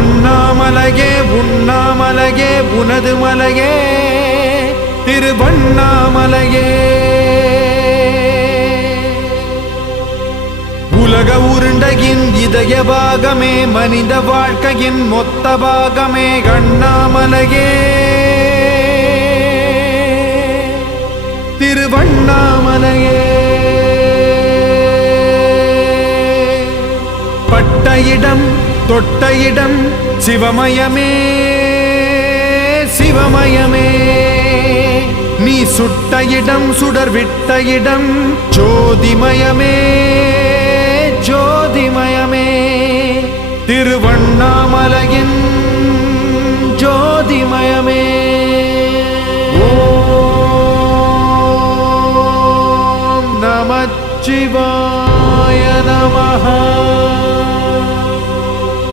அண்ணாமலையே உண்ணாமலையே உனது மலையே திருவண்ணாமலையே. உலக உருண்டையின் இதய பாகமே மனித வாழ்க்கையின் மொத்த பாகமே அண்ணாமலையே திருவண்ணாமலையே. பட்ட இடம் தொட்ட இடம் சிவமயமே சிவமயமே. நீ சுட்ட இடம் சுடர் விட்ட இடம் ஜோதிமயமே ஜோதிமயமே. திருவண்ணாமலையின் ஜோதிமயமே. ஓம் நமச்சிவாய.